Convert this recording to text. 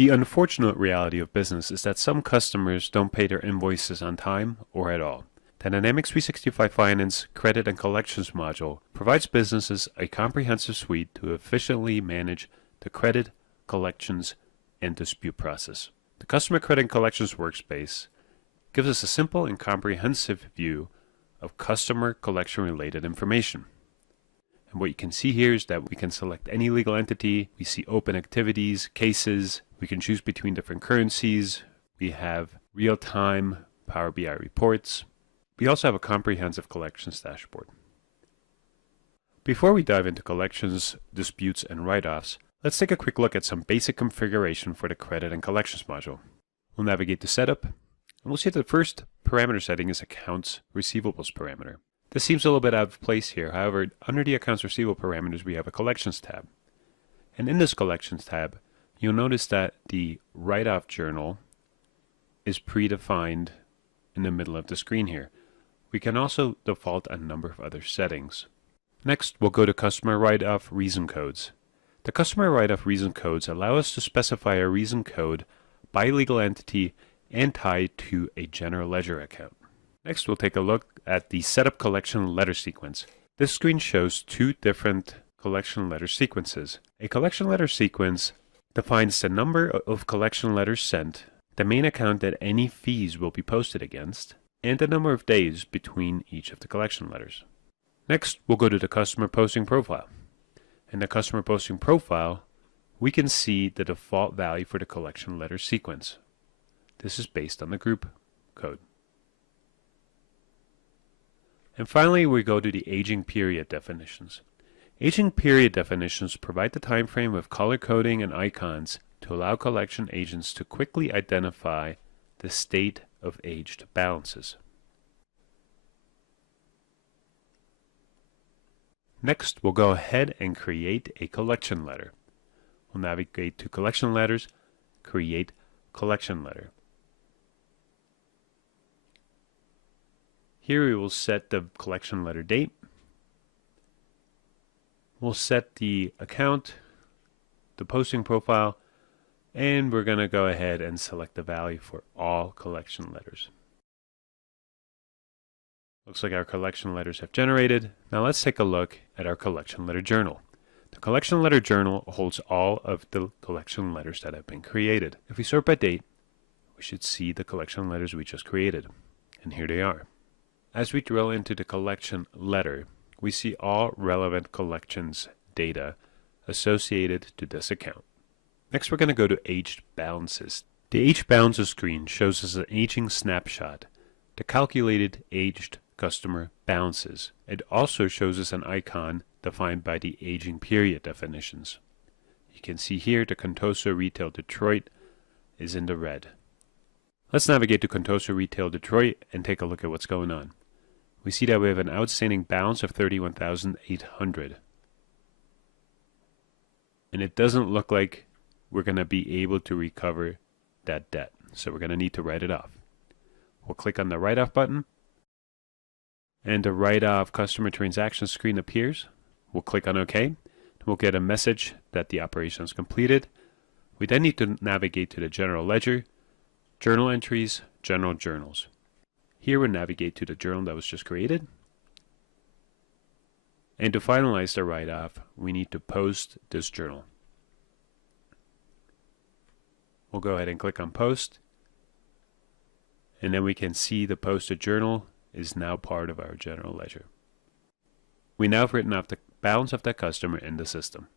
The unfortunate reality of business is that some customers don't pay their invoices on time or at all. The Dynamics 365 Finance Credit and Collections module provides businesses a comprehensive suite to efficiently manage the credit, collections, and dispute process. The Customer Credit and Collections workspace gives us a simple and comprehensive view of customer collection-related information. And what you can see here is that we can select any legal entity, we see open activities, cases, we can choose between different currencies, we have real-time Power BI reports. We also have a comprehensive collections dashboard. Before we dive into collections, disputes, and write-offs, let's take a quick look at some basic configuration for the Credit and Collections module. We'll navigate to Setup, and we'll see that the first parameter setting is Accounts Receivables parameter. This seems a little bit out of place here. However, under the Accounts Receivable parameters, we have a Collections tab. And in this Collections tab, you'll notice that the write-off journal is predefined in the middle of the screen here. We can also default a number of other settings. Next, we'll go to Customer Write-Off Reason Codes. The Customer Write-Off Reason Codes allow us to specify a reason code by legal entity and tie to a general ledger account. Next, we'll take a look at the Setup Collection Letter Sequence. This screen shows two different collection letter sequences. A collection letter sequence defines the number of collection letters sent, the main account that any fees will be posted against, and the number of days between each of the collection letters. Next, we'll go to the Customer Posting Profile. In the Customer Posting Profile, we can see the default value for the collection letter sequence. This is based on the group code. And finally, we go to the Aging Period definitions. Aging period definitions provide the time frame with color coding and icons to allow collection agents to quickly identify the state of aged balances. Next, we'll go ahead and create a collection letter. We'll navigate to Collection Letters, Create Collection Letter. Here we will set the collection letter date. We'll set the account, the posting profile, and we're going to go ahead and select the value for all collection letters. Looks like our collection letters have generated. Now let's take a look at our collection letter journal. The collection letter journal holds all of the collection letters that have been created. If we sort by date, we should see the collection letters we just created. And here they are. As we drill into the collection letter, we see all relevant collections data associated to this account. Next, we're going to go to Aged Balances. The Aged Balances screen shows us an aging snapshot, the calculated aged customer balances. It also shows us an icon defined by the aging period definitions. You can see here the Contoso Retail Detroit is in the red. Let's navigate to Contoso Retail Detroit and take a look at what's going on. We see that we have an outstanding balance of $31,800. And it doesn't look like we're going to be able to recover that debt. So we're going to need to write it off. We'll click on the write-off button, and the write-off customer transaction screen appears. We'll click on OK. We'll get a message that the operation is completed. We then need to navigate to the General Ledger, Journal Entries, General Journals. Here we'll navigate to the journal that was just created. And to finalize the write-off, we need to post this journal. We'll go ahead and click on Post. And then we can see the posted journal is now part of our general ledger. We now have written off the balance of that customer in the system.